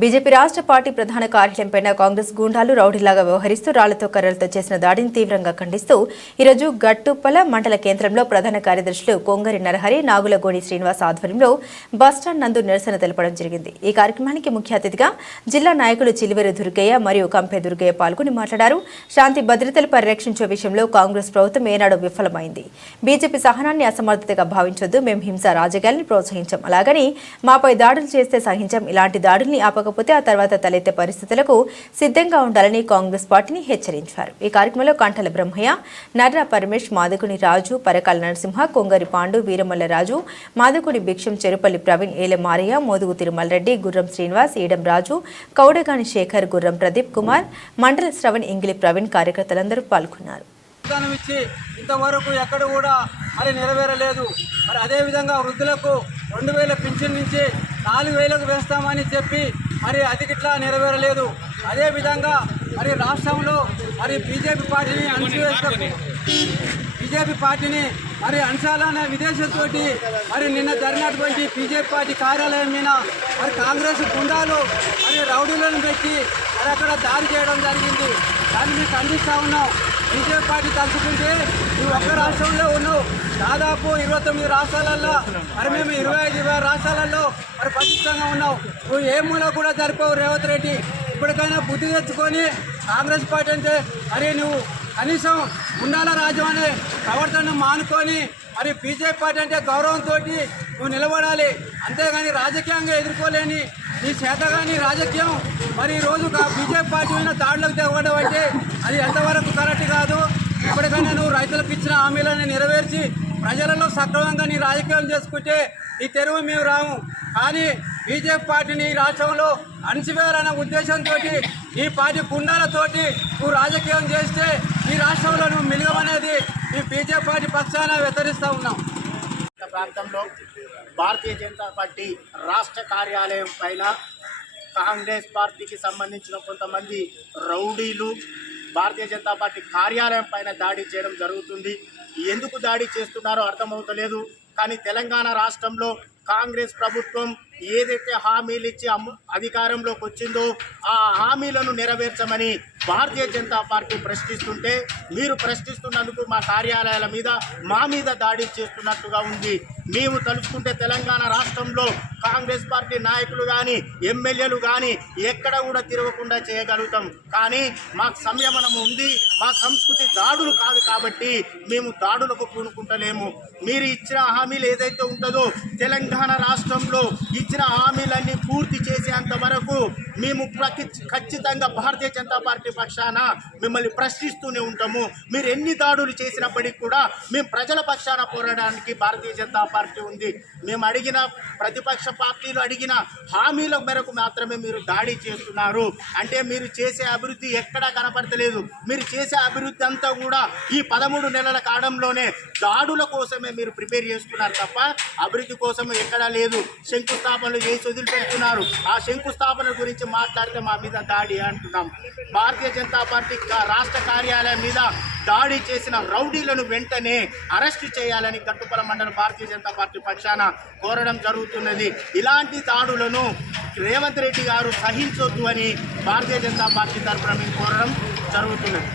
BJP రాష్ట్ర party ప్రధాన కార్యాలయంపై కాంగ్రెస్ గూండాలు రౌడీలాగా వ్యవహరిస్తూ రాళ్ళతో కర్రలతో చేసిన దాడిని తీవ్రంగా ఖండిస్తూ ఈరోజు గట్టుప్పల మండల కేంద్రంలో ప్రధాన కార్యదర్శులు కొంగరి నరహరి నాగులగోడి శ్రీనివాస్ ఆధ్వర్యంలో బస్టాండ్ నందు నిరసన తెలపడం జరిగింది. ఈ కార్యక్రమానికి ముఖ్య అతిథిగా జిల్లా నాయకులు చిలివెరు దుర్గయ్య మరియు కంపె దుర్గయ్య పాల్గొని మాట్లాడారు. శాంతి భద్రతలు పరిరక్షించే విషయంలో కాంగ్రెస్ ప్రభుత్వం ఏనాడు విఫలమైంది. బీజేపీ సహనాన్ని అసమర్థతగా భావించొద్దు మేము హింస రాజకీయాలను ప్రోత్సహించాం. అలాగని మాపై దాడులు చేస్తే సహించాం. ఇలాంటి దాడుల్ని కాకపోతే ఆ తర్వాత తలెత్తే పరిస్థితులకు సిద్ధంగా ఉండాలని కాంగ్రెస్ పార్టీని హెచ్చరించారు. ఈ కార్యక్రమంలో కంఠల బ్రహ్మయ్య నర్ర పరమేష్ మాదకుని రాజు పరకాల నరసింహ కొంగరి పాండు వీరమల్ల రాజు మాదకుని భిక్షం చెరుపల్లి ప్రవీణ్ ఏలమారయ్య మోదుగు తిరుమల రెడ్డి గుర్రం శ్రీనివాస్ ఈడం రాజు కౌడగాని శేఖర్ గుర్రం ప్రదీప్ కుమార్ మండల శ్రవణ్ ఇంగిలి ప్రవీణ్ కార్యకర్తలందరూ పాల్గొన్నారు. ఇచ్చి ఇంతవరకు ఎక్కడ కూడా మరి నెరవేరలేదు. మరి అదేవిధంగా వృద్ధులకు రెండు వేల పింఛన్ నుంచి నాలుగు వేలకు వేస్తామని చెప్పి మరి అది గిట్లా నెరవేరలేదు. అదేవిధంగా మరి రాష్ట్రంలో మరి బీజేపీ పార్టీని అణచివేస్తూ బీజేపీ పార్టీని మరి అంశాలనే విదేశంతో మరి నిన్న జరిగినటువంటి బీజేపీ పార్టీ కార్యాలయం మీద మరి కాంగ్రెస్ గుండాలు మరి రౌడీలను పెట్టి మరి అక్కడ దాడి చేయడం జరిగింది. దాన్ని మేము ఖండిస్తూ ఉన్నాం. బీజేపీ పార్టీ తలుచుకుంటే నువ్వు ఒక్క రాష్ట్రంలో ఉన్నావు. దాదాపు ఇరవై తొమ్మిది రాష్ట్రాలలో మరి మేము ఇరవై రాష్ట్రాలలో మరి పటిష్టంగా ఉన్నావు. నువ్వు ఏ మూల కూడా సరిపోవు రేవంత్ రెడ్డి. ఇప్పటికైనా బుద్ధి తెచ్చుకొని కాంగ్రెస్ పార్టీ అంటే మరి నువ్వు కనీసం ఉండాల రాజ్యం అనే ప్రవర్తన మానుకొని మరి బీజేపీ పార్టీ అంటే గౌరవంతో నువ్వు నిలబడాలి. అంతేగాని రాజకీయంగా ఎదుర్కోలేని నీ చేతగాని రాజకీయం మరి ఈ బీజేపీ పార్టీ మీద దాడులకు తెగడం అంటే అది ఎంతవరకు కరెక్ట్ కాదు. ఇప్పటికైనా నువ్వు రైతులకు ఇచ్చిన హామీలను నెరవేర్చి ప్రజలలో సక్రమంగా నీ రాజకీయం చేసుకుంటే ఈ తెరువు మేము రాము. కానీ బీజేపీ పార్టీని ఈ రాష్ట్రంలో అణిచివేయాలనే ఉద్దేశంతో ఈ పార్టీ గుండాలతోటి నువ్వు రాజకీయం చేస్తే ఈ రాష్ట్రంలో నువ్వు మిలగమనేది ఈ బీజేపీ పార్టీ పక్షాన వ్యతిరిస్తూ ఉన్నాం. ప్రాంతంలో భారతీయ జనతా పార్టీ రాష్ట్ర కార్యాలయం పైన కాంగ్రెస్ పార్టీకి సంబంధించిన కొంతమంది రౌడీలు భారతీయ జనతా పార్టీ కార్యాలయం పైన దాడి చేయడం జరుగుతుంది. ఎందుకు దాడి చేస్తున్నారో అర్థమవుతలేదు. కానీ తెలంగాణ రాష్ట్రంలో కాంగ్రెస్ ప్రభుత్వం ఏదైతే హామీలు ఇచ్చి అమ్ము అధికారంలోకి వచ్చిందో ఆ హామీలను నెరవేర్చమని భారతీయ జనతా పార్టీ ప్రశ్నిస్తుంటే మీరు ప్రశ్నిస్తున్నందుకు మా కార్యాలయాల మీద మా మీద దాడి చేస్తున్నట్టుగా ఉంది. మేము తలుచుకుంటే తెలంగాణ రాష్ట్రంలో కాంగ్రెస్ పార్టీ నాయకులు కానీ ఎమ్మెల్యేలు కానీ ఎక్కడ కూడా తిరగకుండా చేయగలుగుతాం. కానీ మాకు సంయమనం ఉంది మా సంస్కృతి దాడులు కాదు కాబట్టి మేము దాడులకు పూనుకుంటలేము. మీరు ఇచ్చిన హామీలు ఏదైతే ఉంటుందో తెలంగాణ రాష్ట్రంలో ఇచ్చిన హామీలన్నీ పూర్తి చేసేంత వరకు మేము ప్రతి ఖచ్చితంగా భారతీయ జనతా పార్టీ పక్షాన మిమ్మల్ని ప్రశ్నిస్తూనే ఉంటాము. మీరు ఎన్ని దాడులు చేసినప్పటికీ కూడా మేము ప్రజల పక్షాన పోరాడడానికి భారతీయ జనతా పార్టీ ఉంది. మేము అడిగిన ప్రతిపక్ష పార్టీలు అడిగిన హామీల మేరకు మాత్రమే మీరు దాడి చేస్తున్నారు. అంటే మీరు చేసే అభివృద్ధి ఎక్కడా కనపడతలేదు. మీరు చేసే అభివృద్ధి అంతా కూడా ఈ పదమూడు నెలల కాలంలోనే దాడుల కోసమే మీరు ప్రిపేర్ చేస్తున్నారు తప్ప అభివృద్ధి కోసం ఎక్కడా లేదు. శంకుస్థాపనలు చేసి వదిలిపెడుతున్నారు. ఆ శంకుస్థాపన గురించి మాట్లాడితే మా మీద దాడి అంటున్నాం. భారతీయ జనతా పార్టీ రాష్ట్ర కార్యాలయం మీద దాడి చేసిన రౌడీలను వెంటనే అరెస్టు చేయాలని కట్టుపల మండల భారతీయ జనతా పార్టీ పక్షాన కోరడం జరుగుతున్నది. ఇలాంటి దాడులను రేవంత్ రెడ్డి గారు సహించొద్దు అని భారతీయ జనతా పార్టీ తరఫున మేము కోరడం జరుగుతున్నది.